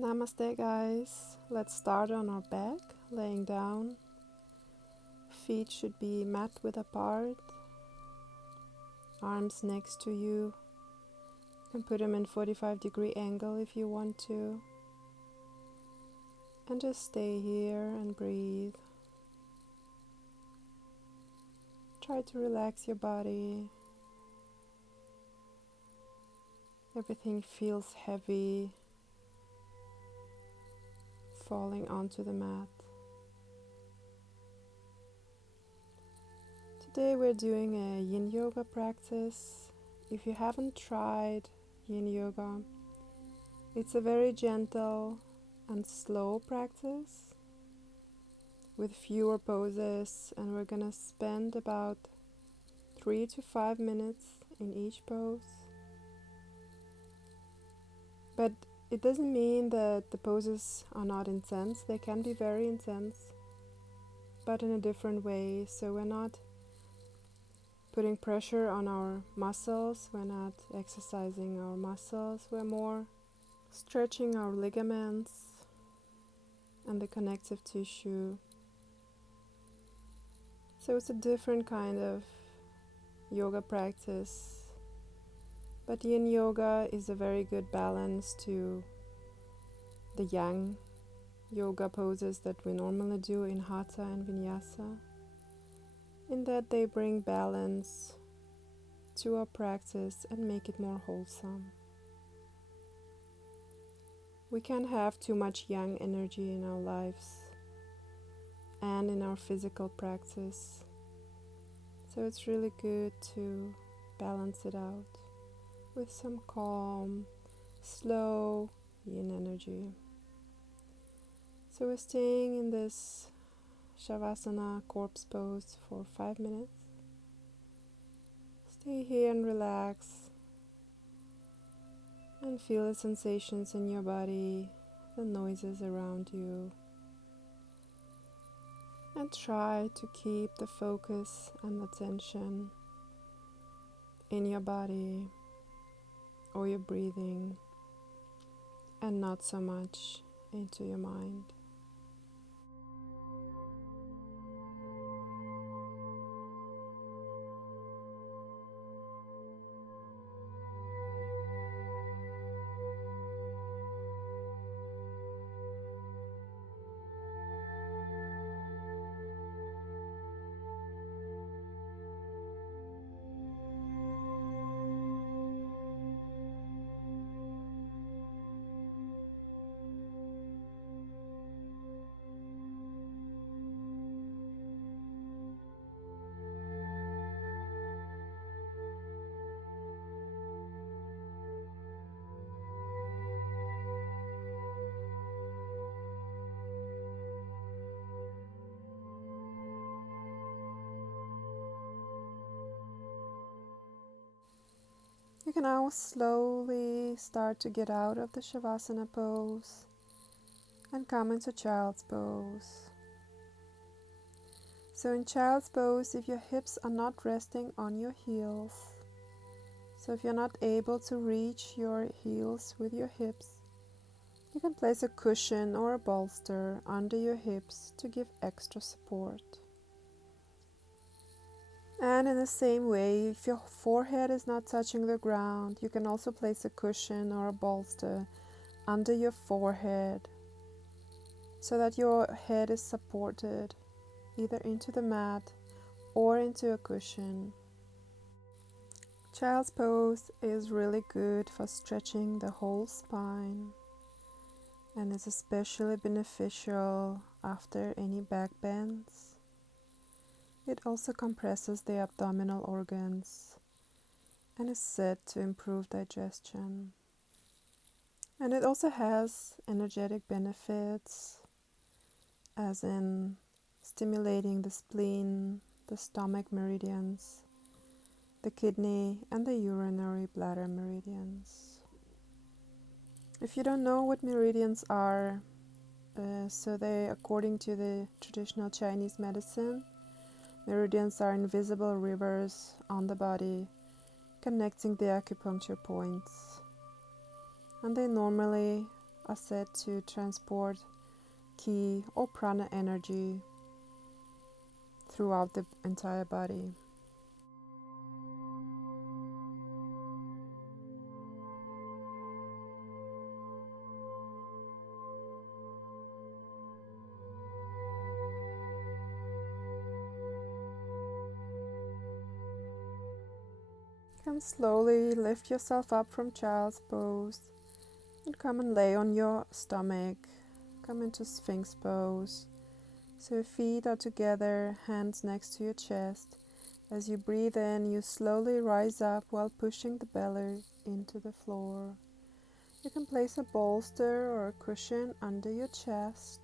Namaste, guys. Let's start on our back, laying down. Feet should be mat width apart, arms next to you. You can put them in 45-degree angle if you want to. And just stay here and breathe. Try to relax your body. Everything feels heavy, falling onto the mat. Today we're doing a yin yoga practice. If you haven't tried yin yoga, it's a very gentle and slow practice with fewer poses, and we're gonna spend about 3 to 5 minutes in each pose. But it doesn't mean that the poses are not intense. They can be very intense, but in a different way. So we're not putting pressure on our muscles, we're not exercising our muscles, we're more stretching our ligaments and the connective tissue. So it's a different kind of yoga practice. But yin yoga is a very good balance to the yang yoga poses that we normally do in hatha and vinyasa, in that they bring balance to our practice and make it more wholesome. We can't have too much yang energy in our lives and in our physical practice, so it's really good to balance it out with some calm, slow yin energy. So we're staying in this Shavasana corpse pose for 5 minutes. Stay here and relax and feel the sensations in your body, the noises around you, and try to keep the focus and attention in your body or your breathing and not so much into your mind. You can now slowly start to get out of the Shavasana pose and come into Child's Pose. So in Child's Pose, if your hips are not resting on your heels, so if you're not able to reach your heels with your hips, you can place a cushion or a bolster under your hips to give extra support. And in the same way, if your forehead is not touching the ground, you can also place a cushion or a bolster under your forehead so that your head is supported either into the mat or into a cushion. Child's Pose is really good for stretching the whole spine, and is especially beneficial after any back bends. It also compresses the abdominal organs and is said to improve digestion. And it also has energetic benefits, as in stimulating the spleen, the stomach meridians, the kidney, and the urinary bladder meridians. If you don't know what meridians are, so they, according to the traditional Chinese medicine, meridians are invisible rivers on the body connecting the acupuncture points, and they normally are said to transport ki or prana energy throughout the entire body. You can slowly lift yourself up from child's pose and come and lay on your stomach. Come into Sphinx pose. So your feet are together, hands next to your chest. As you breathe in, you slowly rise up while pushing the belly into the floor. You can place a bolster or a cushion under your chest.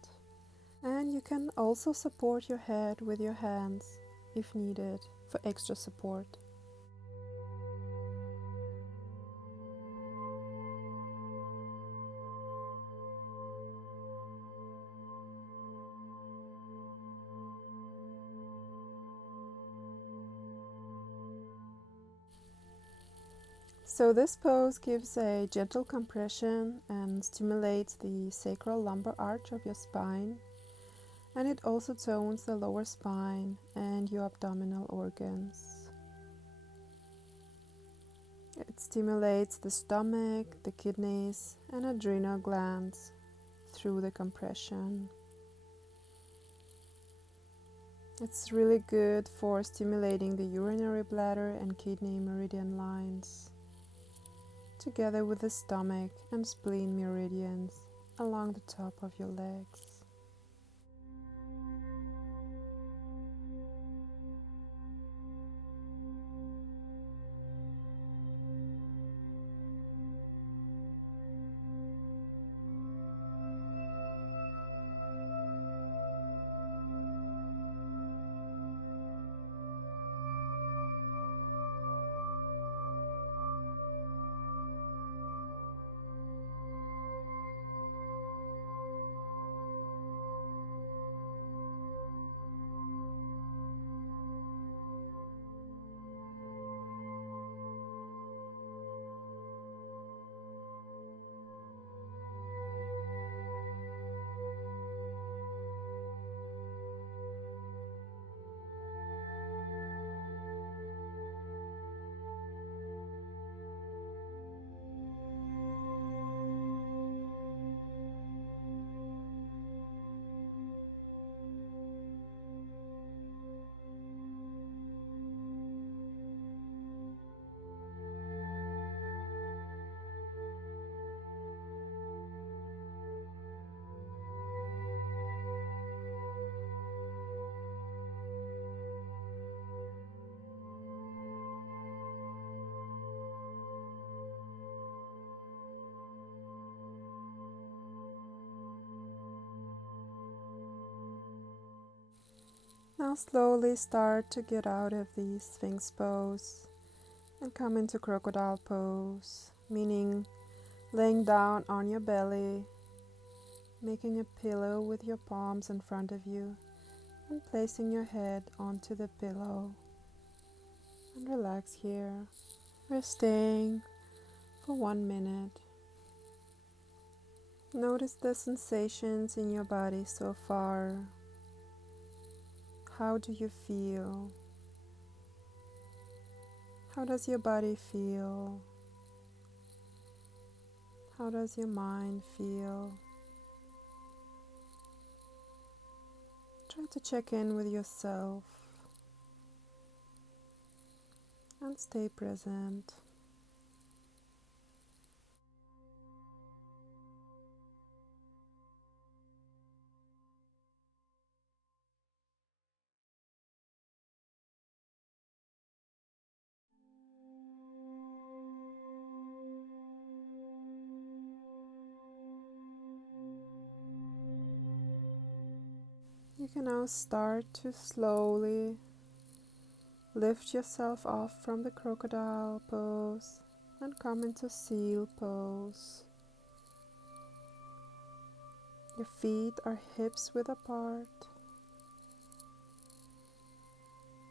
And you can also support your head with your hands if needed for extra support. So this pose gives a gentle compression and stimulates the sacral lumbar arch of your spine, and it also tones the lower spine and your abdominal organs. It stimulates the stomach, the kidneys, and adrenal glands through the compression. It's really good for stimulating the urinary bladder and kidney meridian lines, together with the stomach and spleen meridians along the top of your legs. Now slowly start to get out of the Sphinx pose and come into crocodile pose, meaning laying down on your belly, making a pillow with your palms in front of you and placing your head onto the pillow. And relax here. We're staying for 1 minute. Notice the sensations in your body so far. How do you feel? How does your body feel? How does your mind feel? Try to check in with yourself and stay present. You can now start to slowly lift yourself off from the crocodile pose and come into seal pose. Your feet are hips width apart.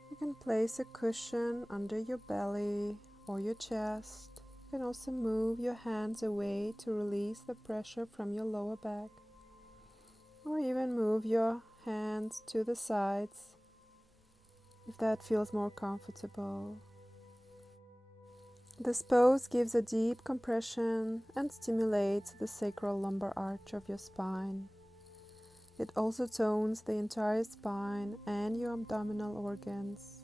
You can place a cushion under your belly or your chest. You can also move your hands away to release the pressure from your lower back, or even move your hands to the sides if that feels more comfortable. This pose gives a deep compression and stimulates the sacral lumbar arch of your spine. It also tones the entire spine and your abdominal organs,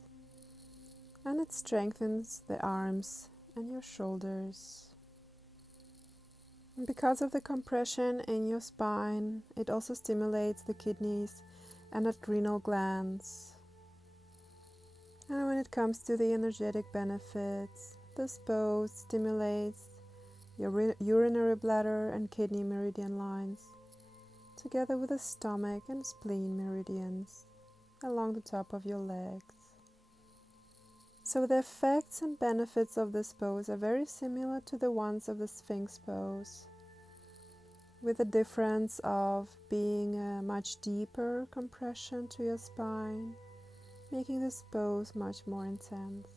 and it strengthens the arms and your shoulders. And because of the compression in your spine, it also stimulates the kidneys and adrenal glands. And when it comes to the energetic benefits, this pose stimulates your urinary bladder and kidney meridian lines, together with the stomach and spleen meridians along the top of your legs. So the effects and benefits of this pose are very similar to the ones of the Sphinx pose, with the difference of being a much deeper compression to your spine, making this pose much more intense.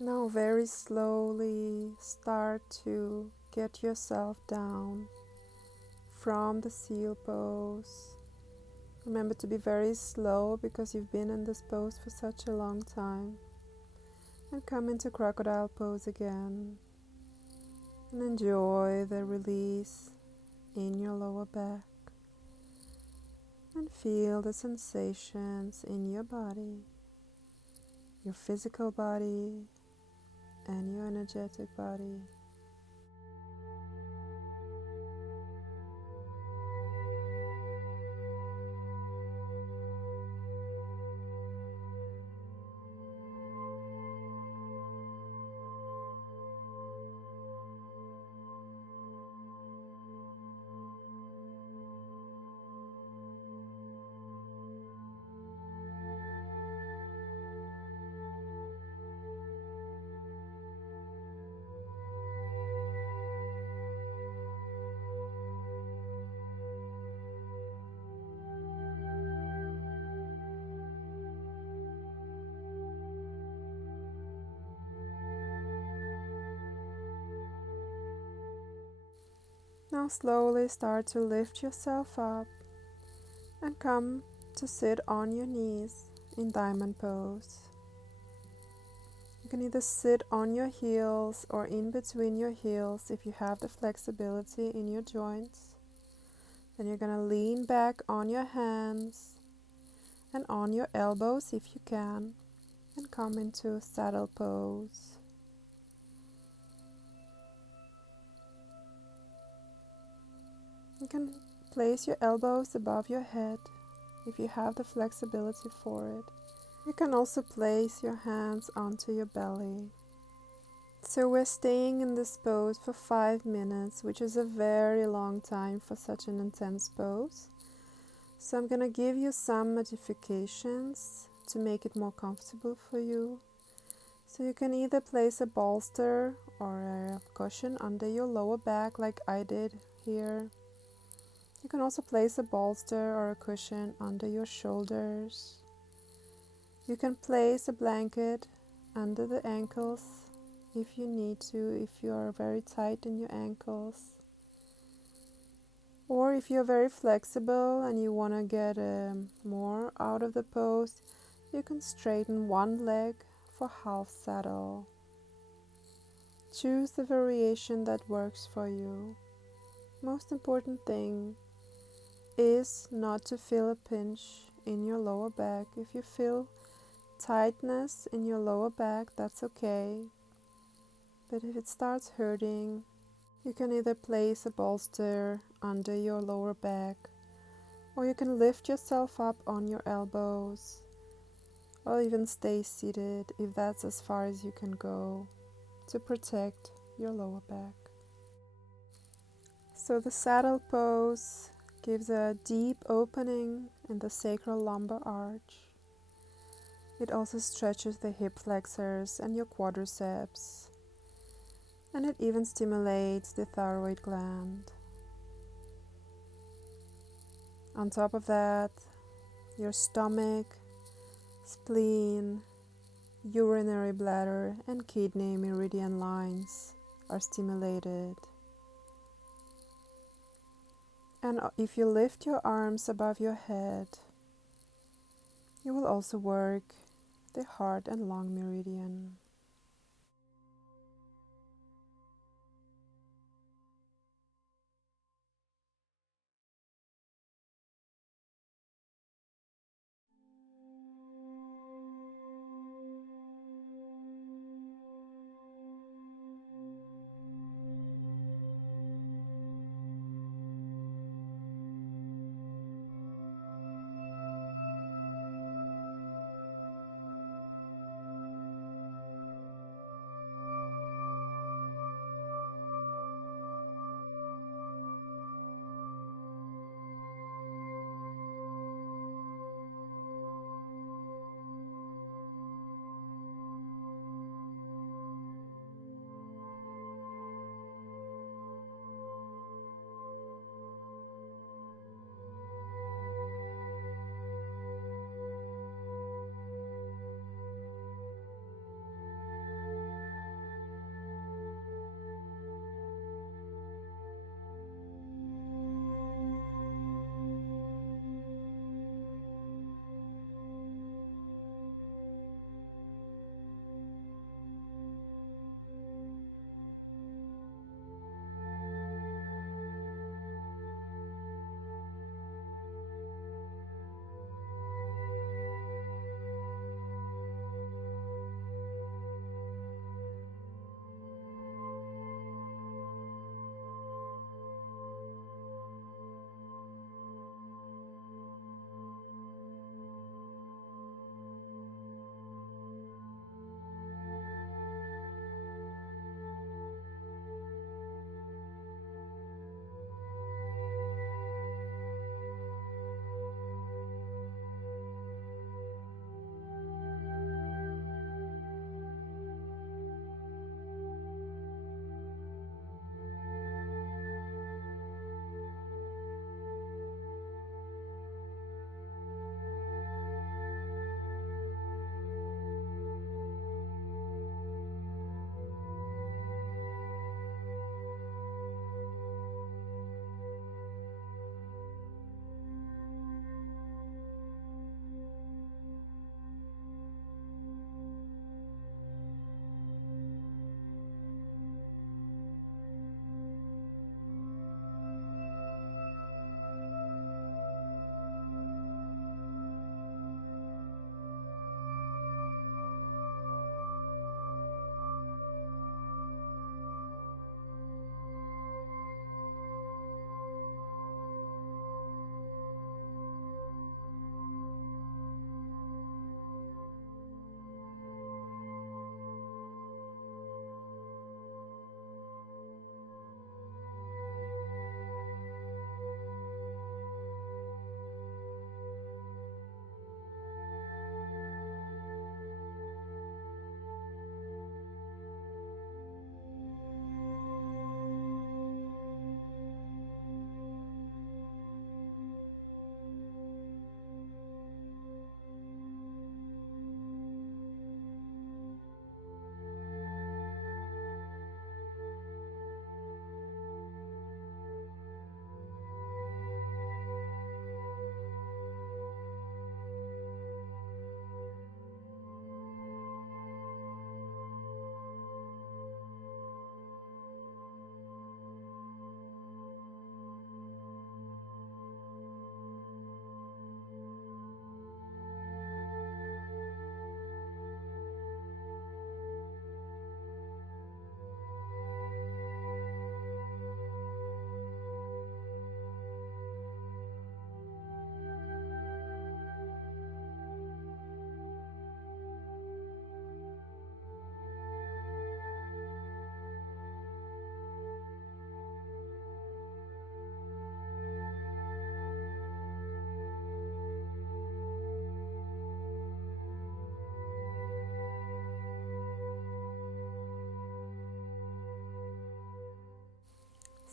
Now very slowly start to get yourself down from the seal pose. Remember to be very slow because you've been in this pose for such a long time. And come into crocodile pose again. And enjoy the release in your lower back. And feel the sensations in your body, your physical body, and your energetic body. Now slowly start to lift yourself up and come to sit on your knees in diamond pose. You can either sit on your heels or in between your heels if you have the flexibility in your joints. Then you're going to lean back on your hands and on your elbows if you can, and come into saddle pose. You can place your elbows above your head if you have the flexibility for it. You can also place your hands onto your belly. So we're staying in this pose for 5 minutes, which is a very long time for such an intense pose. So I'm going to give you some modifications to make it more comfortable for you. So you can either place a bolster or a cushion under your lower back like I did here. You can also place a bolster or a cushion under your shoulders. You can place a blanket under the ankles if you need to, if you are very tight in your ankles. Or if you're very flexible and you want to get more out of the pose, you can straighten one leg for half saddle. Choose the variation that works for you. Most important thing is not to feel a pinch in your lower back. If you feel tightness in your lower back, that's okay. But if it starts hurting, you can either place a bolster under your lower back, or you can lift yourself up on your elbows, or even stay seated if that's as far as you can go to protect your lower back. So the saddle pose gives a deep opening in the sacral lumbar arch. It also stretches the hip flexors and your quadriceps, and it even stimulates the thyroid gland. On top of that, your stomach, spleen, urinary bladder, and kidney meridian lines are stimulated. And if you lift your arms above your head, you will also work the heart and lung meridian.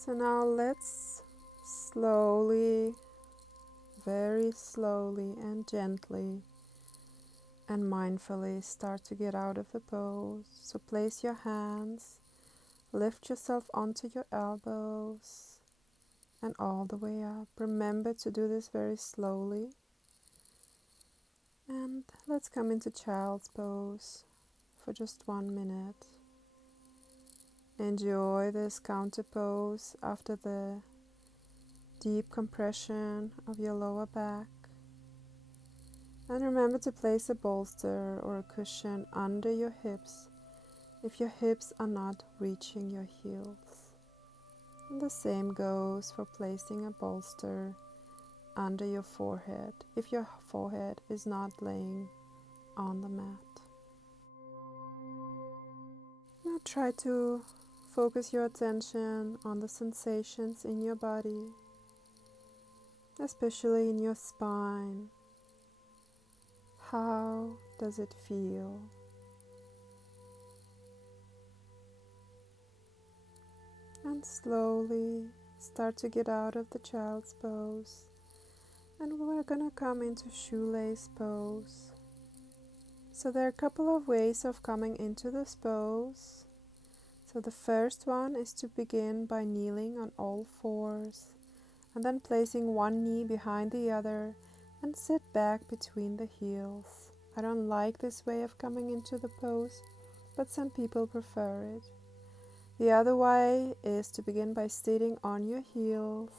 So now let's slowly, very slowly and gently and mindfully start to get out of the pose. So place your hands, lift yourself onto your elbows and all the way up. Remember to do this very slowly. And let's come into child's pose for just 1 minute. Enjoy this counter pose after the deep compression of your lower back. And remember to place a bolster or a cushion under your hips if your hips are not reaching your heels. And the same goes for placing a bolster under your forehead if your forehead is not laying on the mat. Now try to focus your attention on the sensations in your body, especially in your spine. How does it feel? And slowly start to get out of the child's pose. And we're gonna come into shoelace pose. So there are a couple of ways of coming into this pose. So the first one is to begin by kneeling on all fours and then placing one knee behind the other and sit back between the heels. I don't like this way of coming into the pose, but some people prefer it. The other way is to begin by sitting on your heels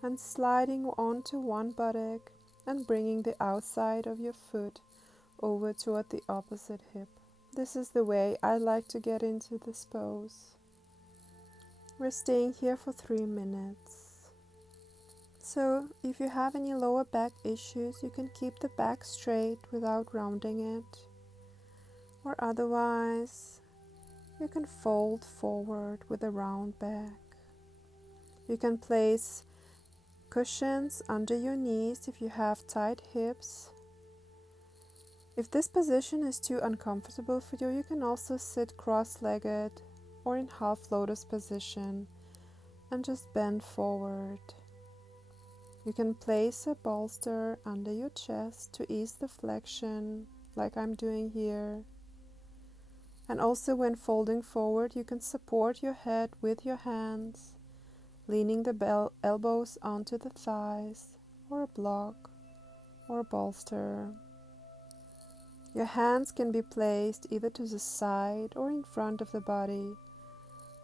and sliding onto one buttock and bringing the outside of your foot over toward the opposite hip. This is the way I like to get into this pose. We're staying here for 3 minutes. So if you have any lower back issues, you can keep the back straight without rounding it. Or otherwise, you can fold forward with a round back. You can place cushions under your knees if you have tight hips. If this position is too uncomfortable for you, you can also sit cross-legged or in half lotus position and just bend forward. You can place a bolster under your chest to ease the flexion, like I'm doing here. And also when folding forward, you can support your head with your hands, leaning the elbows onto the thighs, or a block, or a bolster. Your hands can be placed either to the side or in front of the body,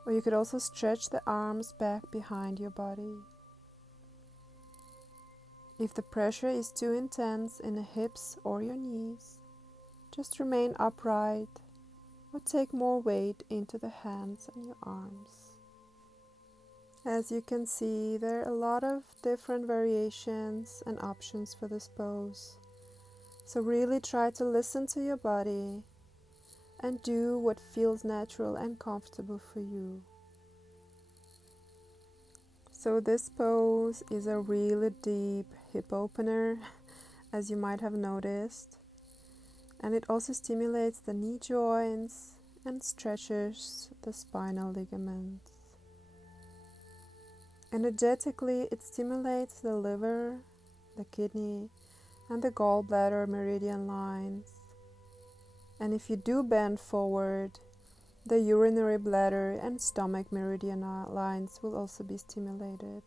or you could also stretch the arms back behind your body. If the pressure is too intense in the hips or your knees, just remain upright or take more weight into the hands and your arms. As you can see, there are a lot of different variations and options for this pose. So really try to listen to your body and do what feels natural and comfortable for you. So this pose is a really deep hip opener, as you might have noticed. And it also stimulates the knee joints and stretches the spinal ligaments. Energetically, it stimulates the liver, the kidney, and the gallbladder meridian lines. And if you do bend forward, the urinary bladder and stomach meridian lines will also be stimulated.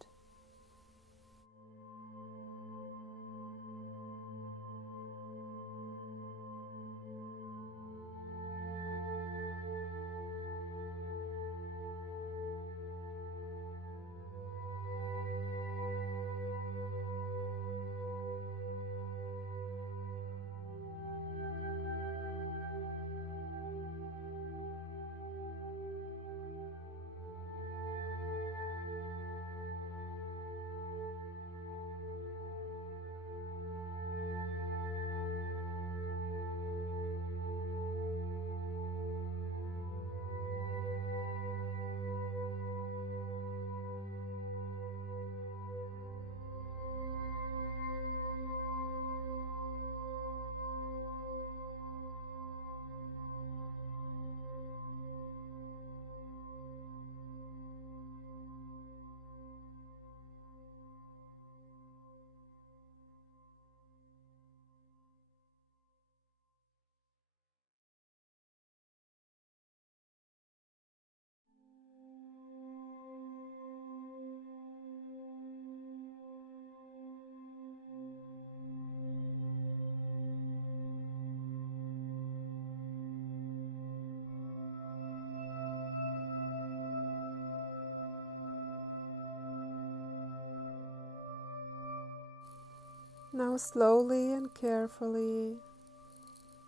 Now slowly and carefully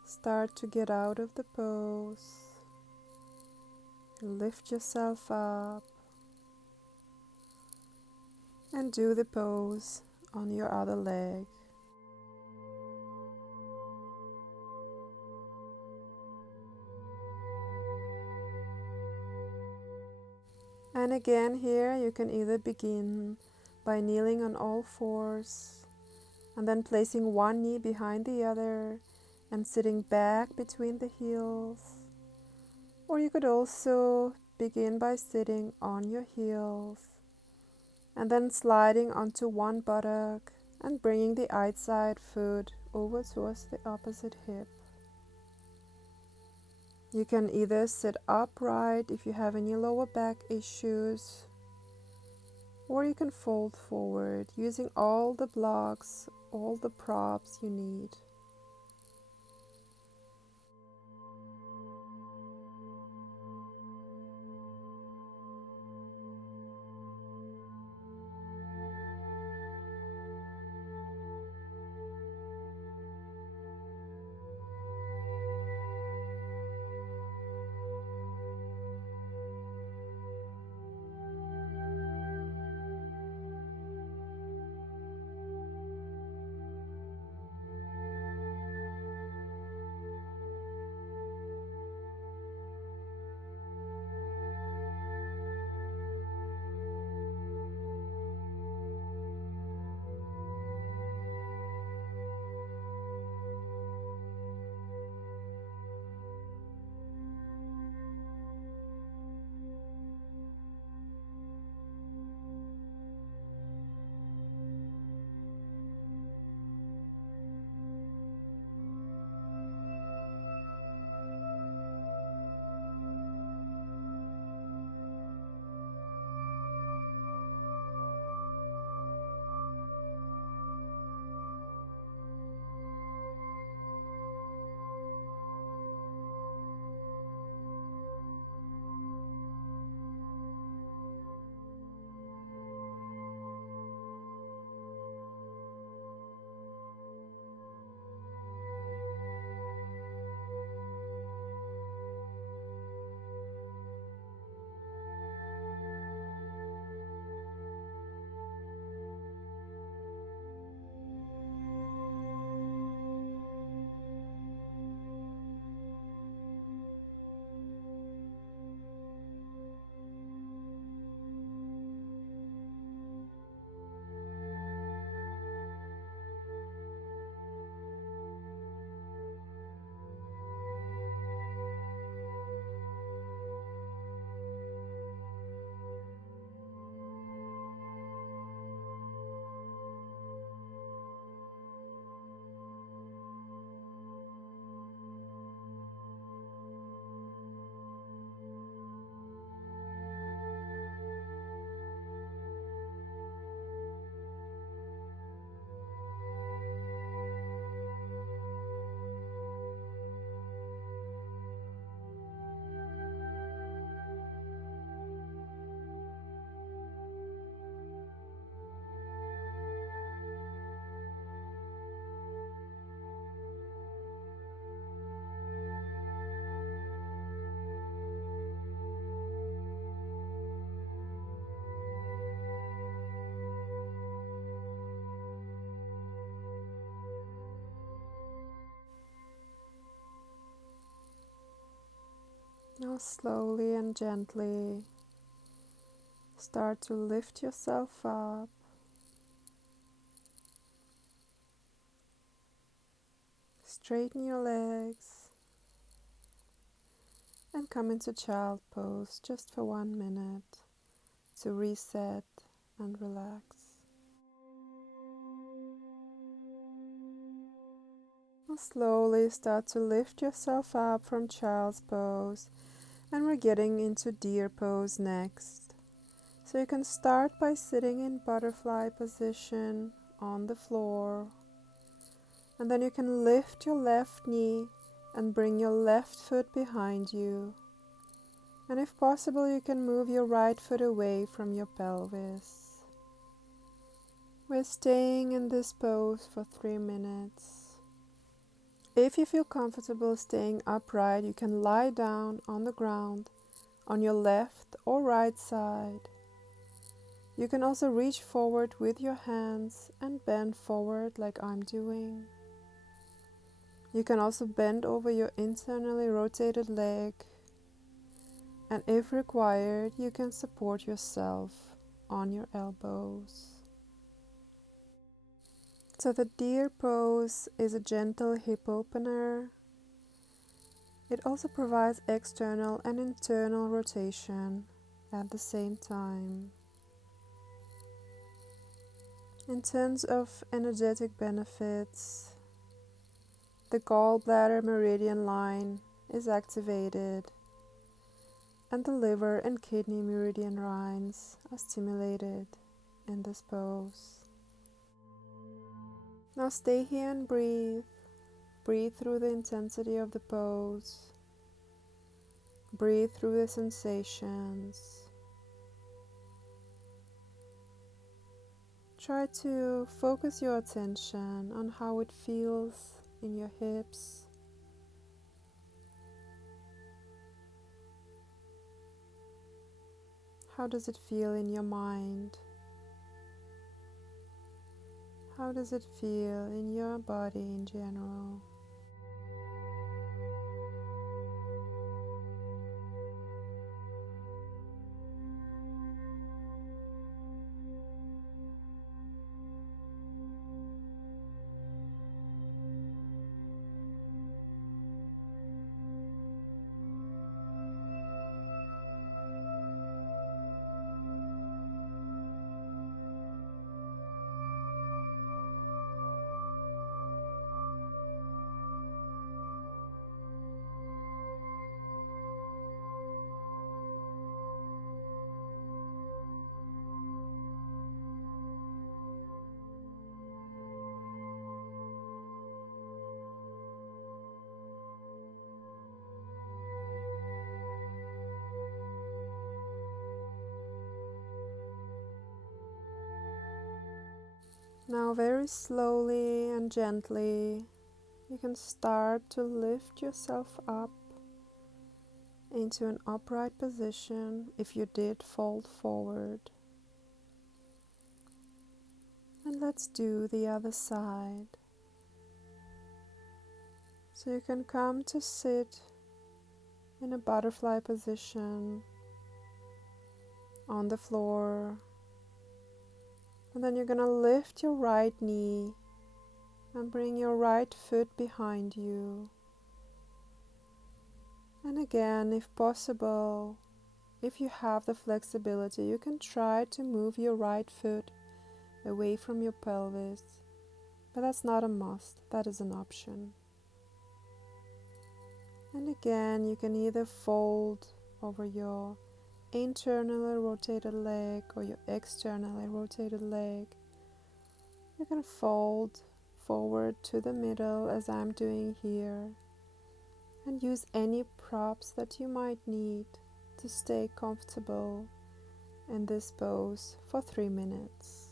start to get out of the pose. Lift yourself up and do the pose on your other leg. And again here you can either begin by kneeling on all fours and then placing one knee behind the other and sitting back between the heels. Or you could also begin by sitting on your heels and then sliding onto one buttock and bringing the outside foot over towards the opposite hip. You can either sit upright if you have any lower back issues, or you can fold forward using all the blocks, all the props you need. Now slowly and gently start to lift yourself up. Straighten your legs and come into child pose just for 1 minute to reset and relax. Now slowly start to lift yourself up from child's pose, and we're getting into deer pose next. So you can start by sitting in butterfly position on the floor, and then you can lift your left knee and bring your left foot behind you. And if possible, you can move your right foot away from your pelvis. We're staying in this pose for 3 minutes. If you feel comfortable staying upright, you can lie down on the ground on your left or right side. You can also reach forward with your hands and bend forward like I'm doing. You can also bend over your internally rotated leg, and if required, you can support yourself on your elbows. So the deer pose is a gentle hip opener. It also provides external and internal rotation at the same time. In terms of energetic benefits, the gallbladder meridian line is activated, and the liver and kidney meridian lines are stimulated in this pose. Now stay here and breathe. Breathe through the intensity of the pose. Breathe through the sensations. Try to focus your attention on how it feels in your hips. How does it feel in your mind? How does it feel in your body in general? Now very slowly and gently, you can start to lift yourself up into an upright position if you did fold forward. And let's do the other side. So you can come to sit in a butterfly position on the floor. And then you're going to lift your right knee and bring your right foot behind you. And again, if possible, if you have the flexibility, you can try to move your right foot away from your pelvis. But that's not a must, that is an option. And again, you can either fold over your internally rotated leg or your externally rotated leg. You can fold forward to the middle as I'm doing here, and use any props that you might need to stay comfortable in this pose for 3 minutes.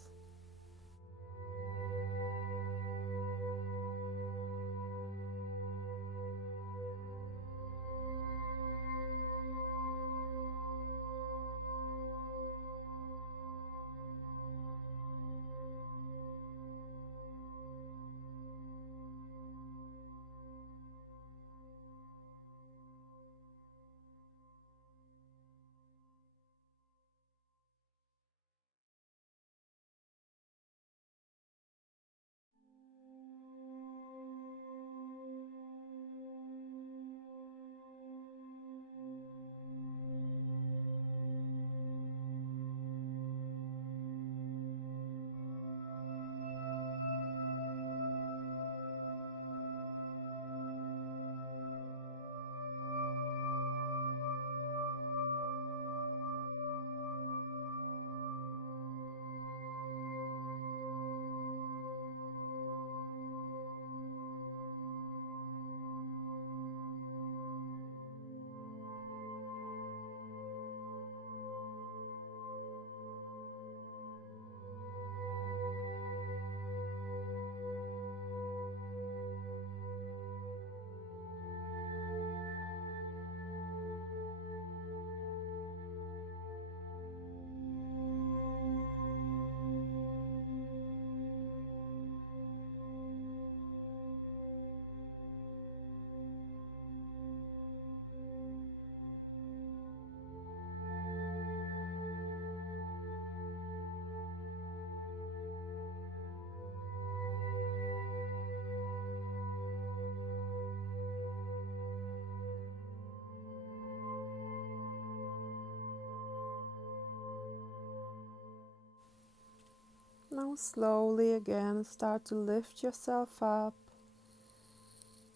Now slowly again start to lift yourself up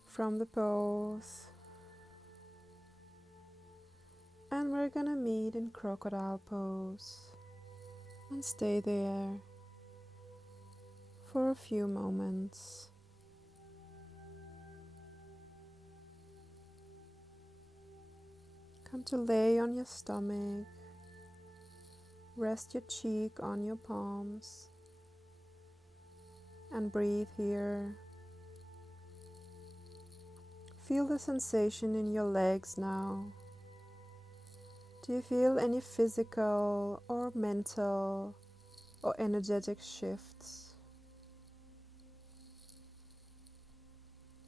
from the pose. And we're gonna meet in crocodile pose and stay there for a few moments. Come to lay on your stomach, rest your cheek on your palms, and breathe here. Feel the sensation in your legs now. Do you feel any physical or mental or energetic shifts?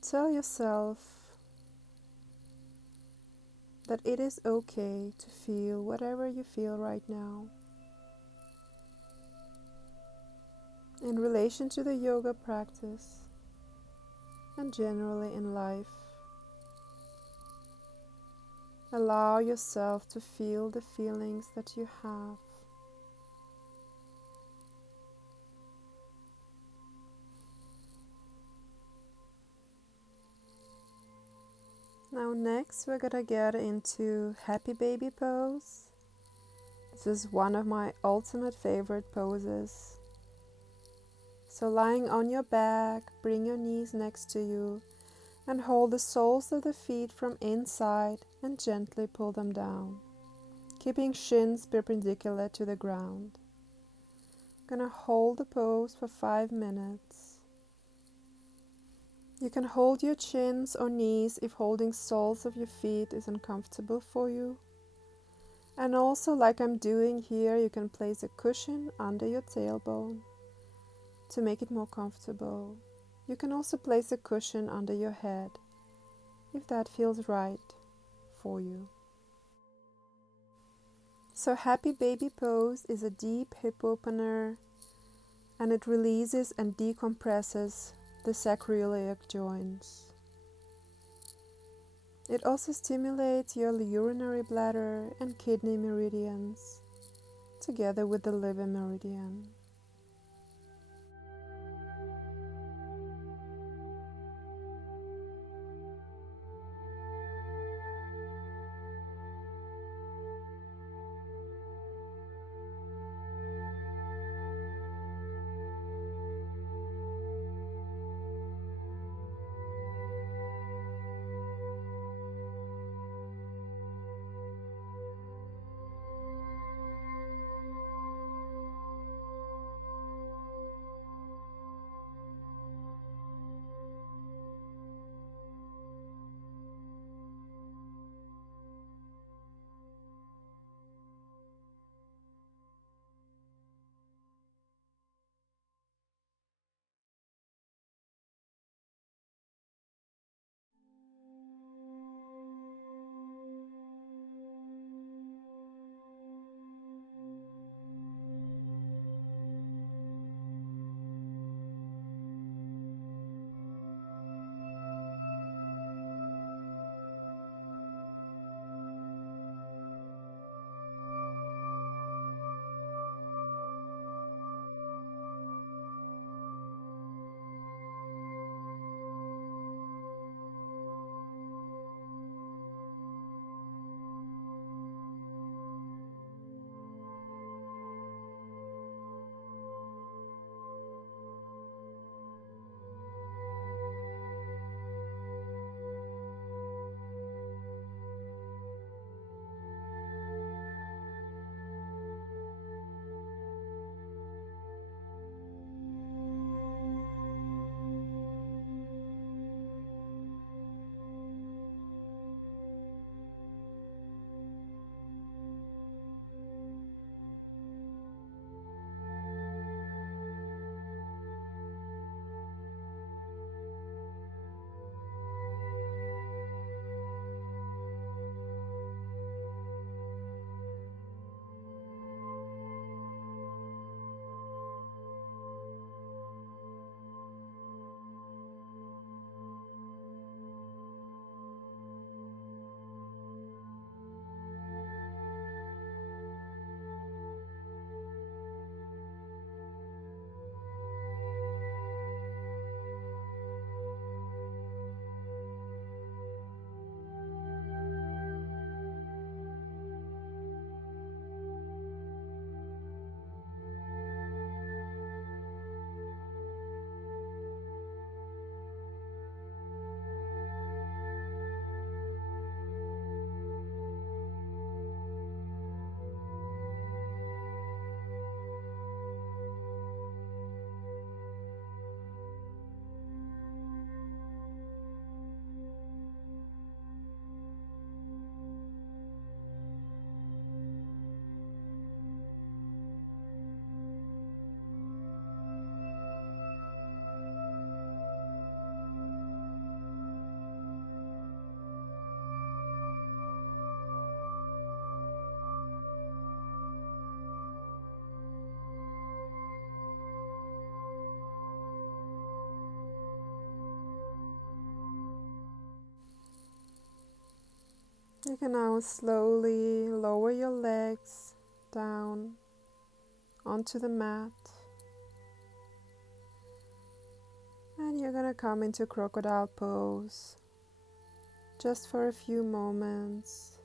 Tell yourself that it is okay to feel whatever you feel right now. In relation to the yoga practice and generally in life, allow yourself to feel the feelings that you have. Now next we're gonna get into happy baby pose. This is one of my ultimate favorite poses. So lying on your back, bring your knees next to you and hold the soles of the feet from inside and gently pull them down, keeping shins perpendicular to the ground. Gonna hold the pose for 5 minutes. You can hold your chins or knees if holding soles of your feet is uncomfortable for you. And also, like I'm doing here, you can place a cushion under your tailbone to make it more comfortable. You can also place a cushion under your head if that feels right for you. So happy baby pose is a deep hip opener, and it releases and decompresses the sacroiliac joints. It also stimulates your urinary bladder and kidney meridians together with the liver meridian. You can now slowly lower your legs down onto the mat, and you're gonna come into crocodile pose just for a few moments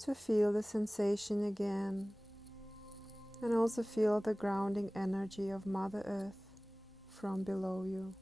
to feel the sensation again, and also feel the grounding energy of Mother Earth from below you.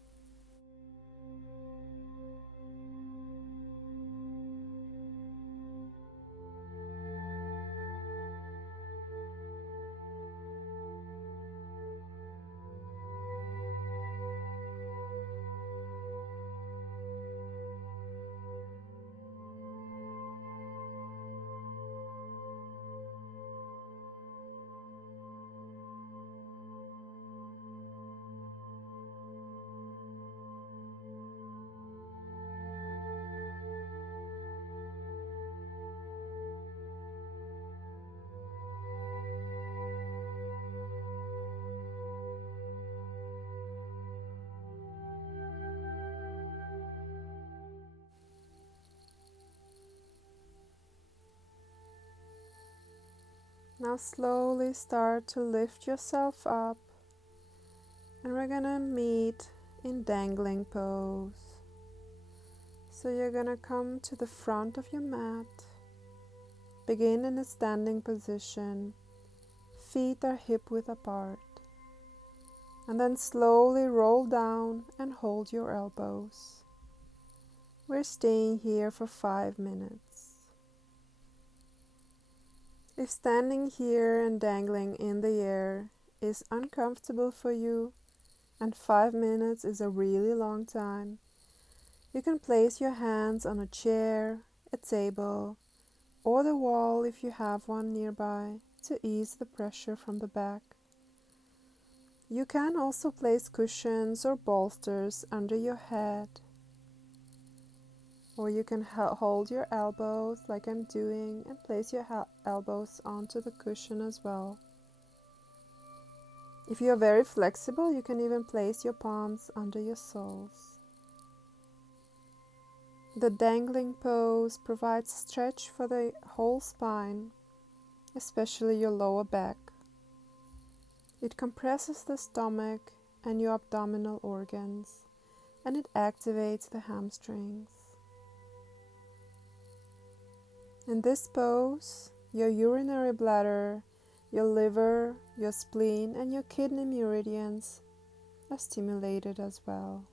Now slowly start to lift yourself up, and we're gonna meet in dangling pose. So you're gonna come to the front of your mat, begin in a standing position, feet are hip width apart, and then slowly roll down and hold your elbows. We're staying here for 5 minutes. If standing here and dangling in the air is uncomfortable for you, and 5 minutes is a really long time, you can place your hands on a chair, a table, or the wall if you have one nearby to ease the pressure from the back. You can also place cushions or bolsters under your head, or you can hold your elbows like I'm doing and place your elbows onto the cushion as well. If you are very flexible, you can even place your palms under your soles. The dangling pose provides stretch for the whole spine, especially your lower back. It compresses the stomach and your abdominal organs, and it activates the hamstrings. In this pose, your urinary bladder, your liver, your spleen, and your kidney meridians are stimulated as well.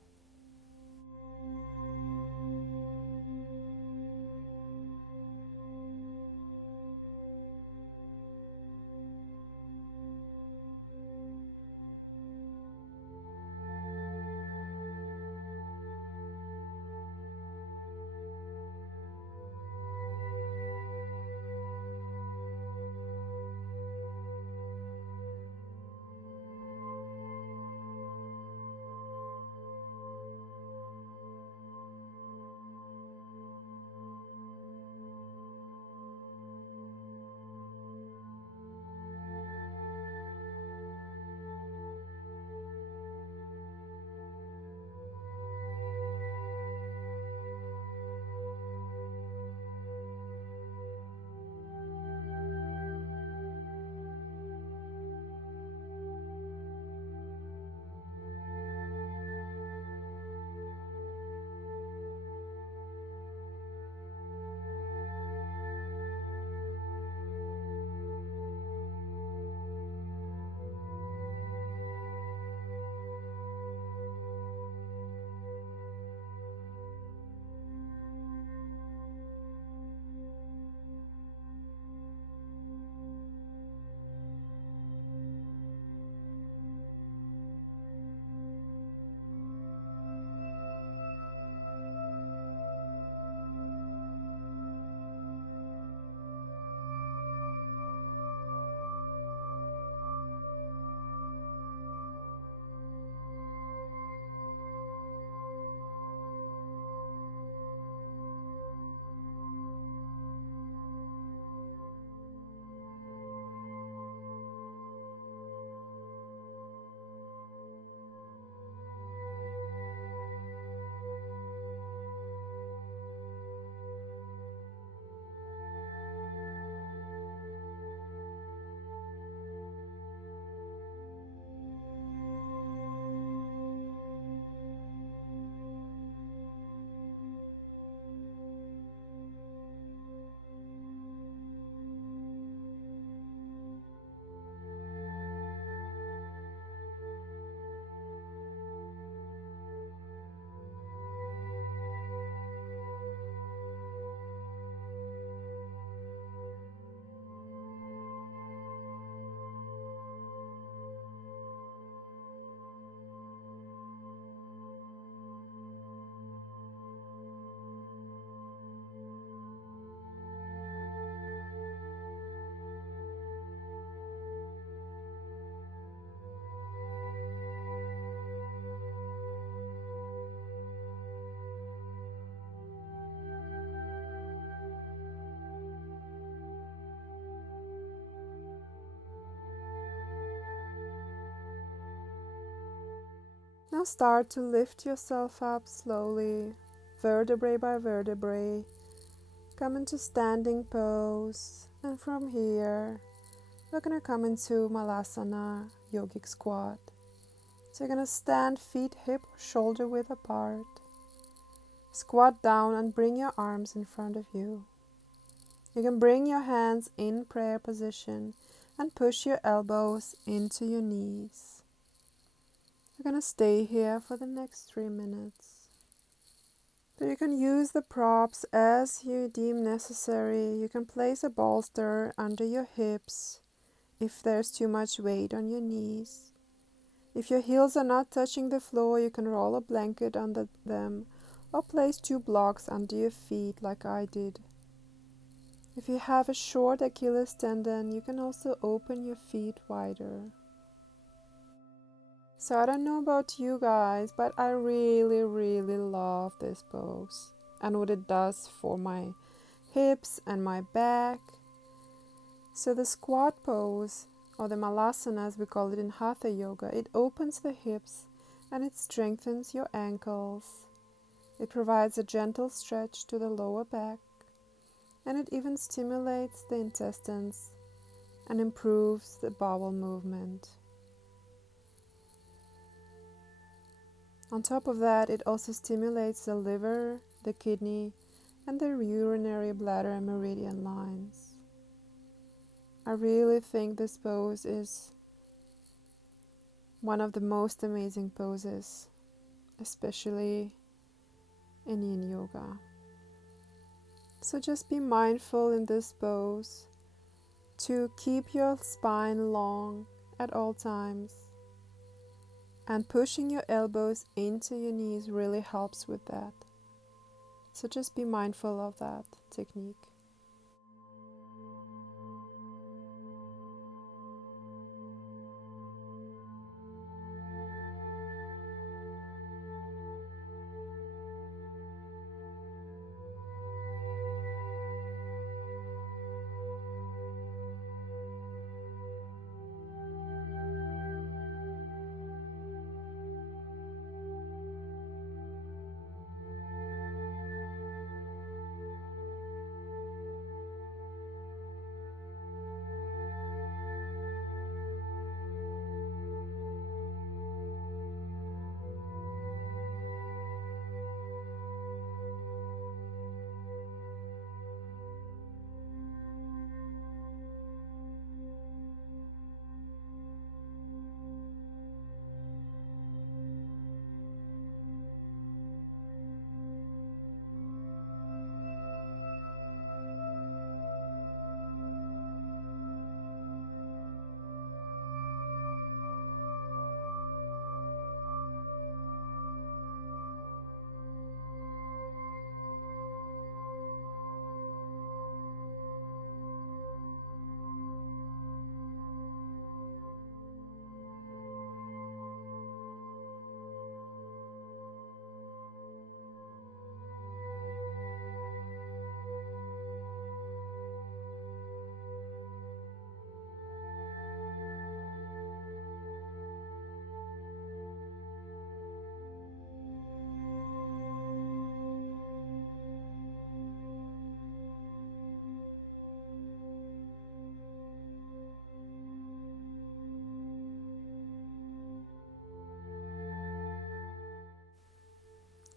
Now start to lift yourself up slowly, vertebrae by vertebrae. Come into standing pose, and from here we're going to come into Malasana, yogic squat. So you're going to stand feet hip or shoulder width apart. Squat down and bring your arms in front of you. You can bring your hands in prayer position and push your elbows into your knees. You're going to stay here for the next 3 minutes. So you can use the props as you deem necessary. You can place a bolster under your hips if there's too much weight on your knees. If your heels are not touching the floor, you can roll a blanket under them or place 2 blocks under your feet like I did. If you have a short Achilles tendon, you can also open your feet wider. So I don't know about you guys, but I really love this pose and what it does for my hips and my back. So the squat pose, or the malasana as we call it in Hatha yoga, it opens the hips and it strengthens your ankles. It provides a gentle stretch to the lower back, and it even stimulates the intestines and improves the bowel movement. On top of that, it also stimulates the liver, the kidney, and the urinary bladder and meridian lines. I really think this pose is one of the most amazing poses, especially in yin yoga. So just be mindful in this pose to keep your spine long at all times. And pushing your elbows into your knees really helps with that. So just be mindful of that technique.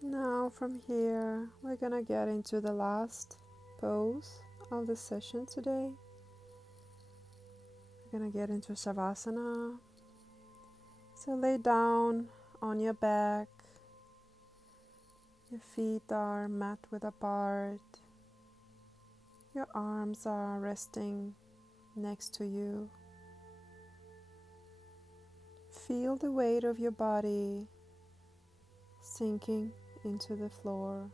Now from here, we're gonna get into the last pose of the session today. We're gonna get into Shavasana. So lay down on your back. Your feet are mat width apart. Your arms are resting next to you. Feel the weight of your body sinking into the floor.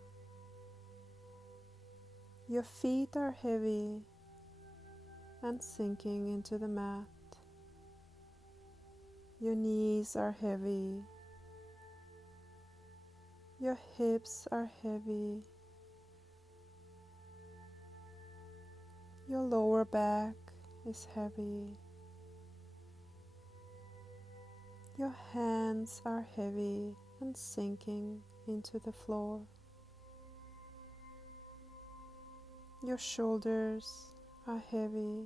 Your feet are heavy and sinking into the mat. Your knees are heavy. Your hips are heavy. Your lower back is heavy. Your hands are heavy and sinking into the floor. Your shoulders are heavy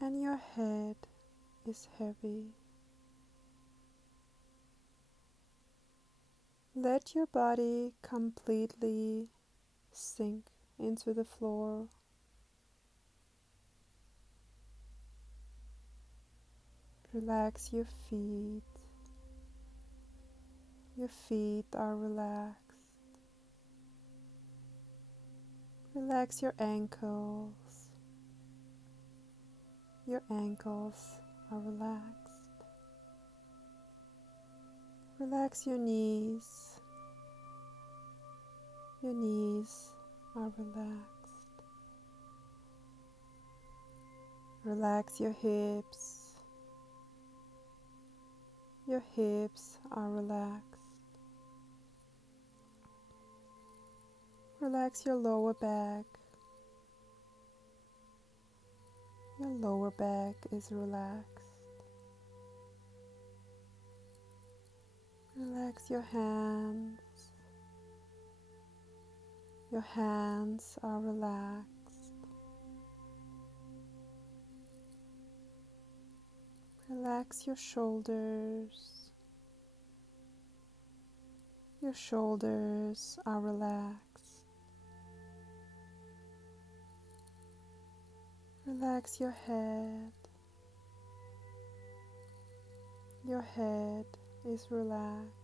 and your head is heavy. Let your body completely sink into the floor. Relax your feet. Your feet are relaxed. Relax your ankles. Your ankles are relaxed. Relax your knees. Your knees are relaxed. Relax your hips. Your hips are relaxed. Relax your lower back. Your lower back is relaxed. Relax your hands. Your hands are relaxed. Relax your shoulders. Your shoulders are relaxed. Relax your head. Your head is relaxed.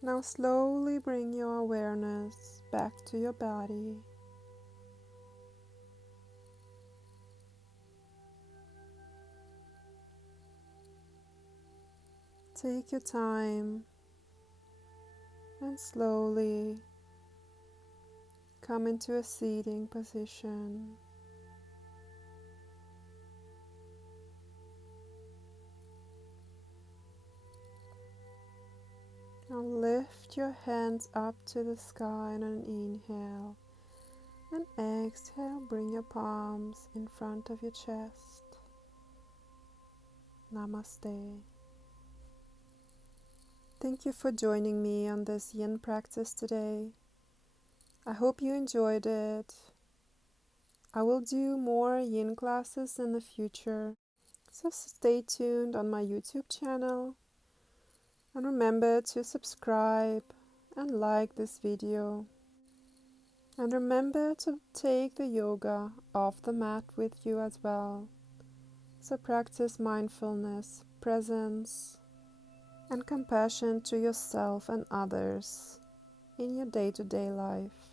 Now slowly bring your awareness back to your body. Take your time and slowly come into a seating position. Now lift your hands up to the sky on an inhale, and exhale, bring your palms in front of your chest. Namaste. Thank you for joining me on this yin practice today. I hope you enjoyed it. I will do more yin classes in the future, so stay tuned on my YouTube channel and remember to subscribe and like this video. And remember to take the yoga off the mat with you as well. So practice mindfulness, presence, and compassion to yourself and others in your day-to-day life.